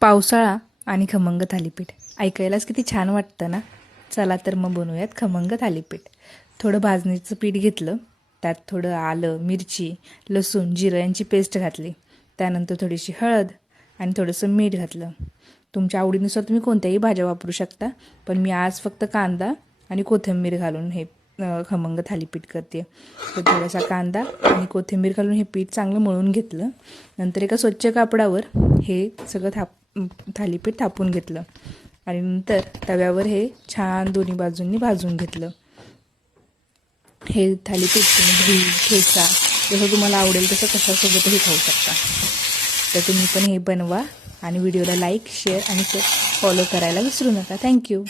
पावसाळा आणि खमंग थालीपीठ ऐकायलाच किती छान वाटतं ना. चला तर मग बनवूयात खमंग थालीपीठ. थोडं भाजणीचं पीठ घेतलं, त्यात थोडं आलं, मिरची, लसूण, जिरं यांची पेस्ट घातली. त्यानंतर थोडीशी हळद आणि थोडंसं मीठ घातलं. तुमच्या आवडीनुसार तुम्ही कोणत्याही भाज्या वापरू शकता, पण मी आज फक्त कांदा आणि कोथिंबीर घालून हे खमंग थालीपीठ करते. तर थोडासा कांदा आणि कोथिंबीर घालून हे पीठ चांगलं मळून घेतलं. नंतर एका स्वच्छ कापडावर हे सगळं थालीपीठ थापून घेतलं आणि नंतर तव्यावर हे छान दोन्ही बाजूंनी भाजून घेतलं. हे थालीपीठ तुम्ही दही, ठेचा जसं तुम्हाला आवडेल तसं कशासोबतही खाऊ शकता. तर तुम्ही पण हे बनवा आणि व्हिडिओला लाईक, शेअर आणि फॉलो करायला विसरू नका. थँक्यू.